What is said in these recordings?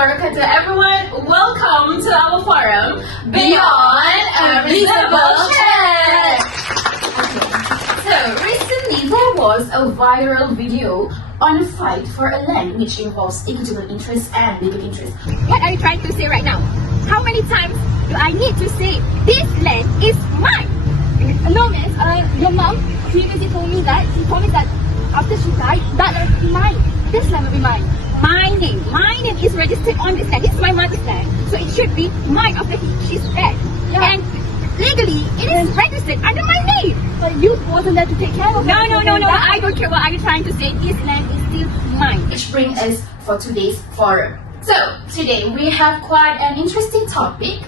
wabarakatuh, everyone. Welcome to our forum, Beyond a Reasonable Check. So, recently there was a viral video on a fight for a land which involves equitable interest and legal interest. What are you trying to say right now? How many times do I need to say this land is mine? No, miss. Your mom previously told me that after she died, that land will be mine. This land will be mine. My name is registered on this land. This is my mother's land, so it should be mine after she's dead. Yeah. And legally, it is registered under my name. But you wasn't there to take care of it. No. I don't care what are you trying to say. This land is still mine. Which brings us for today's forum. So, today we have quite an interesting topic,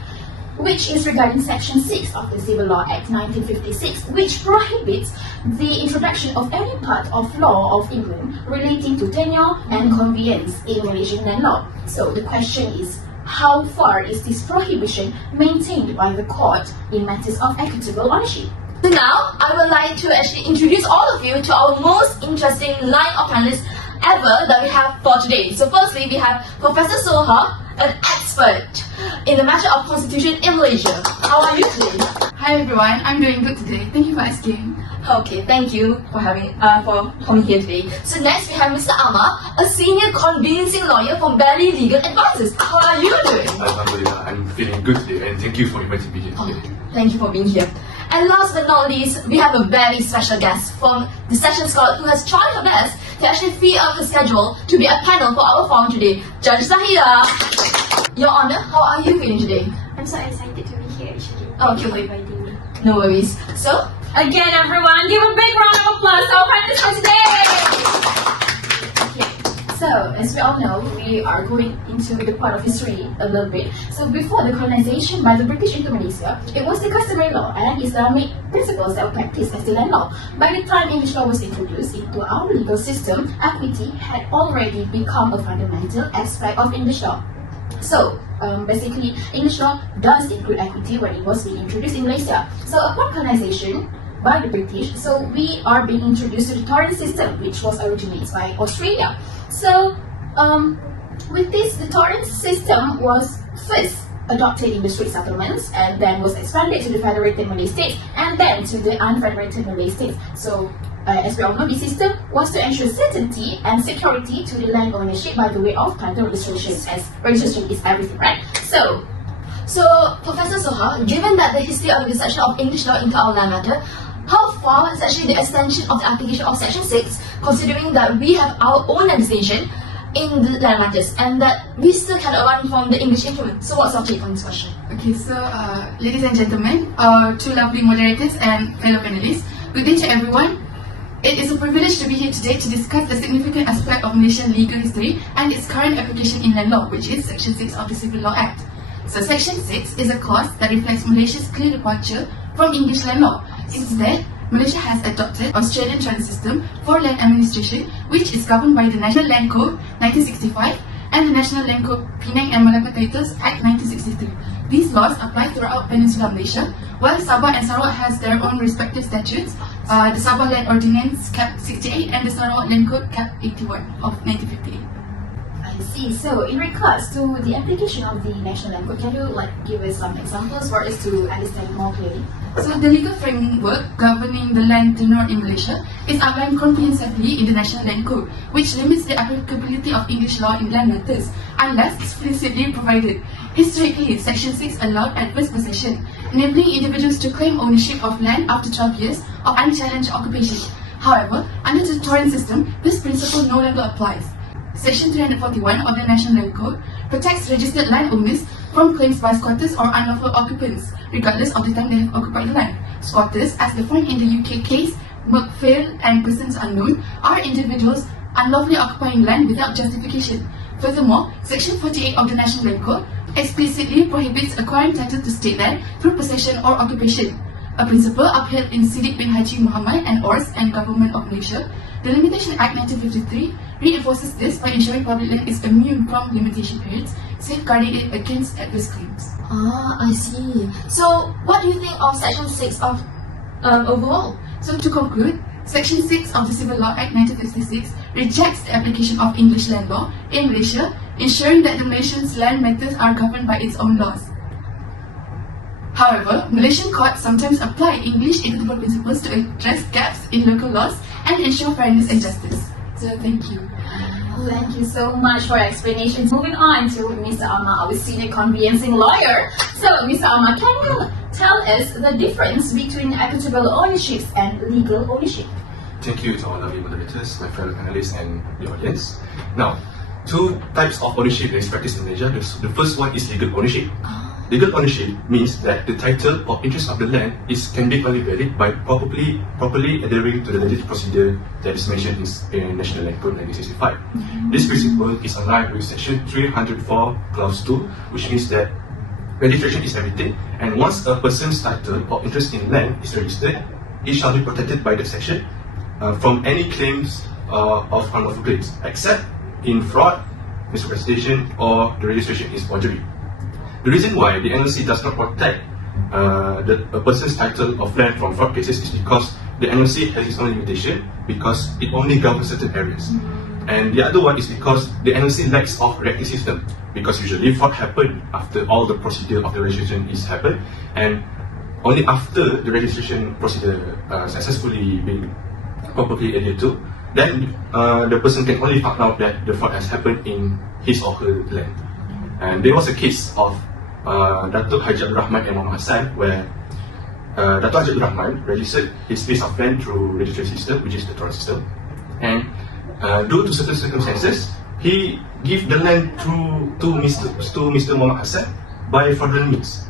which is regarding Section 6 of the Civil Law Act 1956, which prohibits the introduction of any part of law of England relating to tenure and conveyance in Malaysian land law. So the question is, how far is this prohibition maintained by the court in matters of equitable ownership? So now, I would like to actually introduce all of you to our most interesting line of panelists ever that we have for today. So firstly, we have Professor Soha, an expert in the matter of constitution in Malaysia. How are you today? Hi everyone, I'm doing good today. Thank you for asking. Okay, thank you for coming here today. So next we have Mr. Amar, a senior conveyancing lawyer from Valley Legal Advisors. How are you doing? Alhamdulillah, I'm feeling good today, and thank you for inviting me here today. Thank you for being here. And last but not least, we have a very special guest from the Sessions Court who has tried her best to actually free up the schedule to be a panel for our forum today, Judge Zahira. Your Honour, how are you feeling today? I'm so excited to be here actually. Okay. Thank you for inviting me. No worries. So, Again, everyone, give a big round of applause to our panelists for today! Okay, so as we all know, we are going into the part of history a little bit. So before the colonization by the British into Malaysia, it was the customary law and Islamic principles that were practiced as the land law. By the time English law was introduced into our legal system, equity had already become a fundamental aspect of English law. So, basically, English law does include equity when it was being introduced in Malaysia. So, upon colonization by the British, so we are being introduced to the torrent system, which was originated by Australia. So, with this, the torrent system was first adopted in the Strait settlements and then was expanded to the Federated Malay States and then to the unfederated Malay States. So, as we all know, this system was to ensure certainty and security to the land ownership by the way of title registration, as registration is everything, right? So Professor Soha, given that the history of the introduction of English law into our land matter, how far is actually the extension of the application of Section 6, considering that we have our own legislation in the land matters and that we still cannot run from the English influence? So what's your take on this question? Okay, so ladies and gentlemen, two lovely moderators and fellow panelists, good day to everyone. It is a privilege to be here today to discuss a significant aspect of Malaysian legal history and its current application in land law, which is Section 6 of the Civil Law Act. So Section 6 is a clause that reflects Malaysia's clear departure from English land law. Instead, Malaysia has adopted Australian Trust System for land administration, which is governed by the National Land Code 1965 and the National Land Code Penang and Malacca Titles Act 1963. These laws apply throughout Peninsular Malaysia, while Sabah and Sarawak has their own respective statutes. The Sabah Land Ordinance Cap 68 and the Sarawak Land Code Cap 81 of 1958. I see. So, in regards to the application of the National Land Code, can you give us some examples for us to understand more clearly? So the legal framework governing the land tenure in Malaysia is outlined comprehensively in the National Land Code, which limits the applicability of English law in land matters unless explicitly provided. Historically, Section 6 allowed adverse possession, enabling individuals to claim ownership of land after 12 years of unchallenged occupation. However, under the torrent system, this principle no longer applies. Section 341 of the National Land Code protects registered landowners from claims by squatters or unlawful occupants, regardless of the time they have occupied the land. Squatters, as defined in the UK case McPhail and Persons Unknown, are individuals unlawfully occupying land without justification. Furthermore, Section 48 of the National Land Code explicitly prohibits acquiring title to state land through possession or occupation, a principle upheld in Siddiq bin Haji Muhammad and Ors and Government of Malaysia. The Limitation Act 1953 reinforces this by ensuring public land is immune from limitation periods, safeguarding it against adverse claims. I see. So, what do you think of Section 6 of overall? So to conclude, Section 6 of the Civil Law Act 1956 rejects the application of English land law in Malaysia ensuring that the nation's land matters are governed by its own laws. However, Malaysian courts sometimes apply English equitable principles to address gaps in local laws and ensure fairness and justice. So, thank you. Thank you so much for your explanations. Moving on to Mr. Ahmad, our senior conveyancing lawyer. So, Mr. Ahmad, can you tell us the difference between equitable ownerships and legal ownership? Thank you to all lovely moderators, my fellow panelists, and the audience. Now, two types of ownership that is practiced in Malaysia. The first one is legal ownership. Legal ownership means that the title or interest of the land can be only valid by properly adhering to the legislative procedure that is mentioned in National Land Code 1965. This principle is aligned with Section 304, Clause 2, which means that registration is everything, and once a person's title or interest in land is registered, it shall be protected by the section from any claims of unlawful claims, except in fraud, misrepresentation, or the registration is forgery. The reason why the NLC does not protect a person's title of land from fraud cases is because the NLC has its own limitation, because it only governs certain areas. And the other one is because the NLC lacks of reactive system, because usually fraud happen after all the procedure of the registration is happened, and only after the registration procedure successfully been properly adhered to, then the person can only find out that the fraud has happened in his or her land. And there was a case of Datuk Haji Abdul Rahman and Muhammad Hassan, where Datuk Haji Abdul Rahman registered his piece of land through registration system, which is the Torrent system, and due to certain circumstances, he gave the land to Mr. Muhammad Hassan by fraudulent means.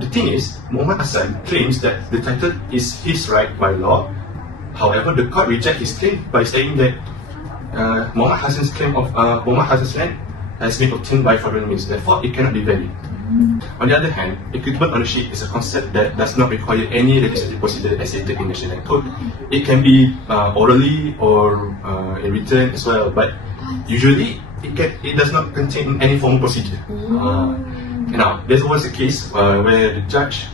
The thing is, Muhammad Hassan claims that the title is his right by law. However, the court rejected his claim by saying that Muhammad Hassan's land has been obtained by fraudulent means, therefore it cannot be valid. On the other hand, equitable ownership is a concept that does not require any legislative procedure as stated in National Land Code. It can be orally or in written as well, but usually it does not contain any formal procedure. Now, there was a case where the judge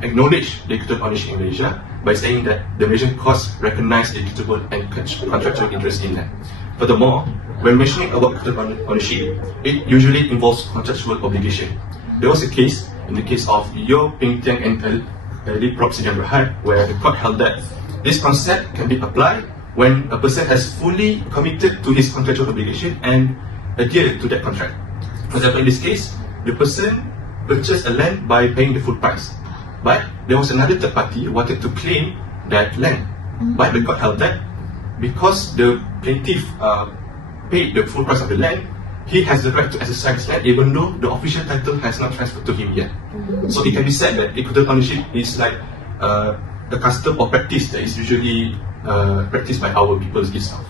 acknowledged the equitable ownership in Malaysia by saying that the Malaysian courts recognize the equitable and contractual interest in land. Furthermore, when mentioning about equitable ownership, it usually involves contractual obligation. There was a case, in the case of Yo Ping Tiang and Ali Prop Sdn Bhd, where the court held that this concept can be applied when a person has fully committed to his contractual obligation and adhered to that contract. For example, in this case, the person purchased a land by paying the full price, but there was another third party who wanted to claim that land, but the court held that because the plaintiff paid the full price of the land, he has the right to exercise land even though the official title has not transferred to him yet. So it can be said that equitable ownership is like a custom or practice that is usually practiced by our people itself.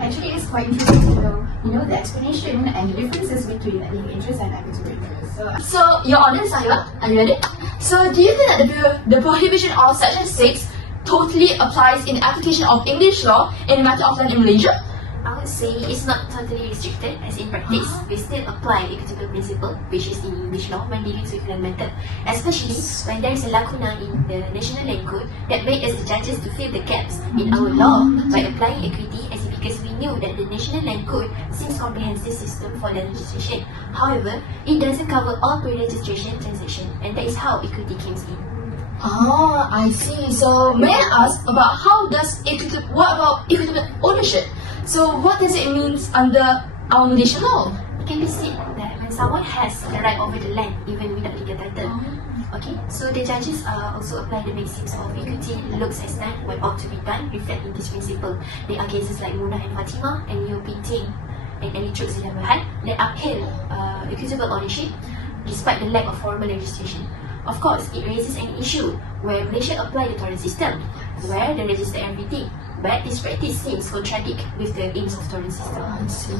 Actually, it's quite interesting to know, the explanation and the differences between legal interest and equitable interest. So, Your Honour, Sahila, are you ready? So, do you think that the prohibition of Section 6 totally applies in the application of English law in the matter of land in Malaysia? I would say it's not totally restricted, as in practice, we still apply equitable principle, which is in English law, when dealing with land matter, especially when there is a lacuna in the National Land Code that made us the judges to fill the gaps in our law by applying equity, as in because we knew that the National Land Code seems comprehensive system for land registration. However, it doesn't cover all pre-registration transactions, and that is how equity comes in. Ah, I see. So, may I ask about what about equitable ownership? So, what does it mean under our Malaysian law? It can be said that when someone has the right over the land, even without legal title. Okay, so the judges also apply the maxims of equity looks as done what ought to be done, reflecting this principle. There are cases like Munah and Fatima and Yo Ping Ting and Ali Chuk Sdn Bhd that upheld equitable ownership despite the lack of formal registration. Of course, it raises an issue where Malaysia apply the Torrent system, where they register everything, but this practice seems contradict with the aims of Torrent system. I see.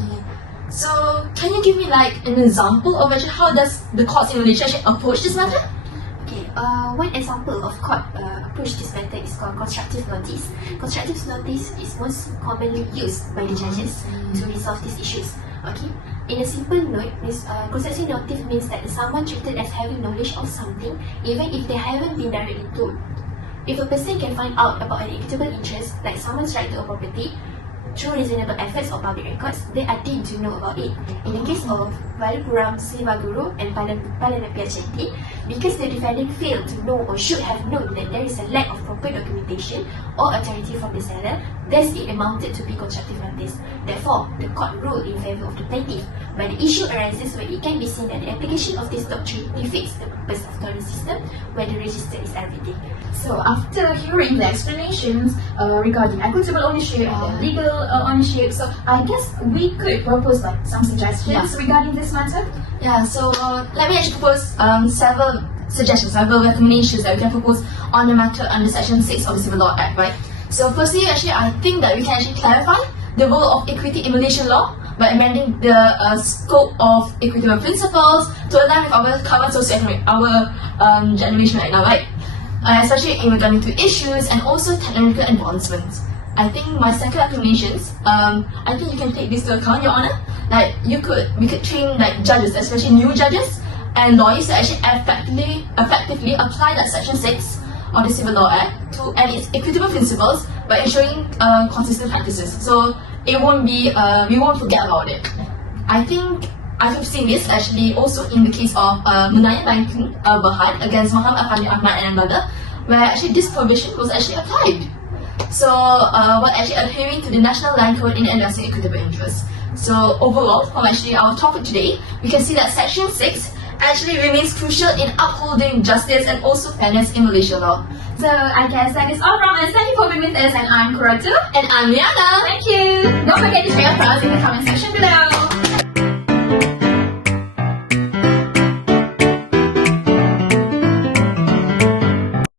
So, can you give me like an example of actually how does the courts in Malaysia actually approach this matter? Okay, one example of court approach this matter is called constructive notice. Constructive notice is most commonly used by the judges to resolve these issues. Okay, in a simple note, constructive notice means that someone treated as having knowledge of something even if they haven't been directly told. If a person can find out about an equitable interest, like someone's right to a property, through reasonable efforts of public records, they are deemed to know about it. In the case of Valupuram Srivaguru and Palanapiyachetty, because the defendant failed to know or should have known that there is a lack of proper documentation or authority from the seller, thus it amounted to be constructive notice. Therefore, the court ruled in favour of the plaintiff. But the issue arises where it can be seen that the application of this doctrine defeats the purpose of current system, where the register is everything. So after hearing the explanations regarding equitable ownership and legal ownership, so I guess we could propose like some suggestions regarding this matter. Yeah, so let me actually propose several suggestions, several recommendations that we can propose on the matter under Section 6 of the Civil Law Act, right? So firstly, actually, I think that we can actually clarify the role of equity emulation law by amending the scope of equitable principles to align with our current socioeconomic, our generation right now, right? Especially in regarding to issues and also technological advancements. I think my second recommendations, I think you can take this to account, Your Honor. Like we could train like judges, especially new judges and lawyers, to actually effectively apply that Section 6 of the Civil Law Act to and its equitable principles by ensuring consistent practices. So it won't be we won't forget about it. I think I have seen this actually also in the case of Menaya Banking Berhad against Muhammad Afandi Ahmad and another, where actually this provision was actually applied. So we're actually adhering to the National Land Code in addressing equitable interests. So overall, from actually our topic today, we can see that Section 6 actually remains crucial in upholding justice and also fairness in Malaysia law. So I guess that is all from us. Thank you for being with us, and I'm Kuratu. And I'm Liana. Thank you. Don't forget to share your thoughts in the comment section below.